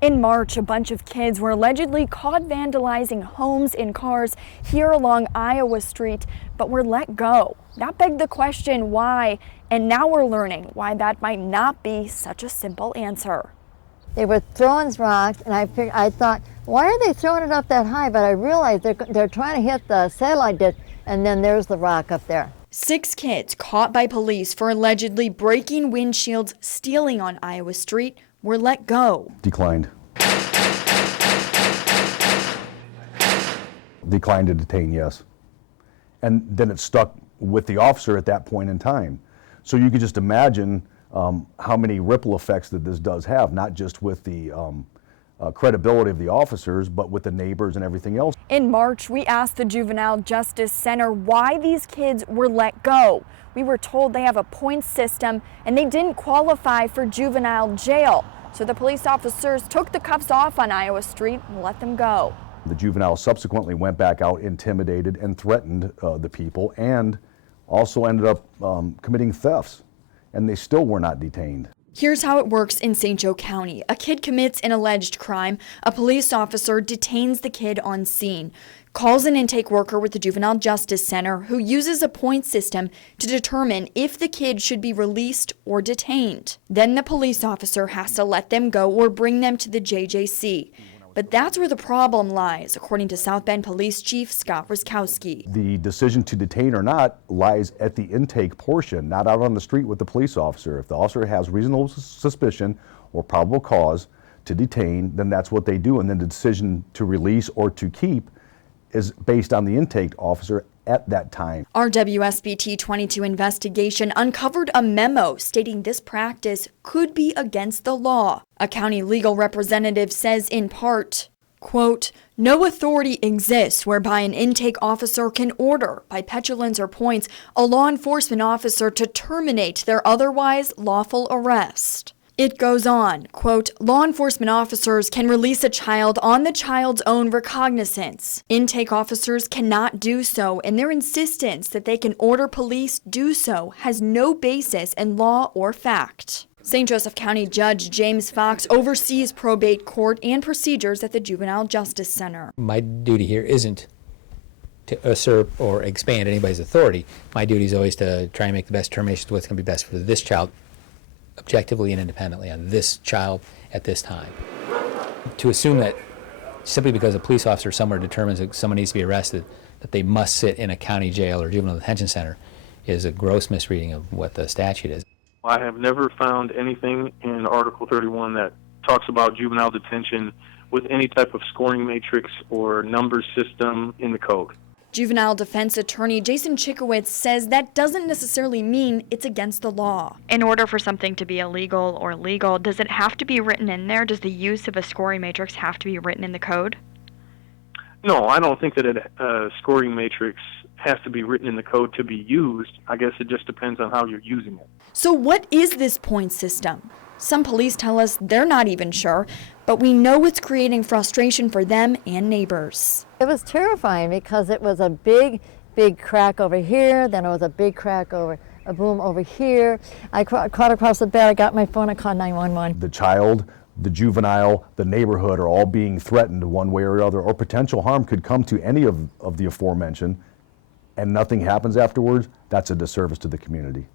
In March, a bunch of kids were allegedly caught vandalizing homes and cars here along Iowa Street, but were let go. That begged the question why, and now we're learning why that might not be such a simple answer. They were throwing rocks, and I thought, why are they throwing it up that high? But I realized they're trying to hit the satellite dish, and then there's the rock up there. 6 kids caught by police for allegedly breaking windshields, stealing on Iowa Street, were let go. Declined. Declined to detain, yes. And then it stuck with the officer at that point in time. So you could just imagine how many ripple effects that this does have, not just with the credibility of the officers, but with the neighbors and everything else. In March, we asked the Juvenile Justice Center why these kids were let go. We were told they have a point system and they didn't qualify for juvenile jail. So the police officers took the cuffs off on Iowa Street and let them go. The juveniles subsequently went back out, intimidated and threatened the people, and also ended up committing thefts, and they still were not detained. Here's how it works in St. Joe County. A kid commits an alleged crime. A police officer detains the kid on scene, calls an intake worker with the Juvenile Justice Center who uses a point system to determine if the kid should be released or detained. Then the police officer has to let them go or bring them to the JJC. But that's where the problem lies, according to South Bend Police Chief Scott Ruskowski. The decision to detain or not lies at the intake portion, not out on the street with the police officer. If the officer has reasonable suspicion or probable cause to detain, then that's what they do. And then the decision to release or to keep is based on the intake officer at that time. Our WSBT 22 investigation uncovered a memo stating this practice could be against the law. A county legal representative says in part, quote, "No authority exists whereby an intake officer can order, by petulance or points, a law enforcement officer to terminate their otherwise lawful arrest." It goes on, quote, "Law enforcement officers can release a child on the child's own recognizance. Intake officers cannot do so, and their insistence that they can order police do so has no basis in law or fact." St. Joseph County Judge James Fox oversees probate court and procedures at the Juvenile Justice Center. My duty here isn't to usurp or expand anybody's authority. My duty is always to try and make the best determination of what's going to be best for this child, objectively and independently, on this child at this time. To assume that simply because a police officer somewhere determines that someone needs to be arrested, that they must sit in a county jail or juvenile detention center is a gross misreading of what the statute is. I have never found anything in Article 31 that talks about juvenile detention with any type of scoring matrix or number system in the code. Juvenile defense attorney Jason Chikowitz says that doesn't necessarily mean it's against the law. In order for something to be illegal or legal, does it have to be written in there? Does the use of a scoring matrix have to be written in the code? No, I don't think that a scoring matrix has to be written in the code to be used. I guess it just depends on how you're using it. So what is this point system? Some police tell us they're not even sure, but we know it's creating frustration for them and neighbors. It was terrifying because it was a big crack over here, then it was a big crack over, a boom over here. I caught across the bed, I got my phone, I called 911. The child, the juvenile, the neighborhood are all being threatened one way or other, or potential harm could come to any of the aforementioned, and nothing happens afterwards. That's a disservice to the community.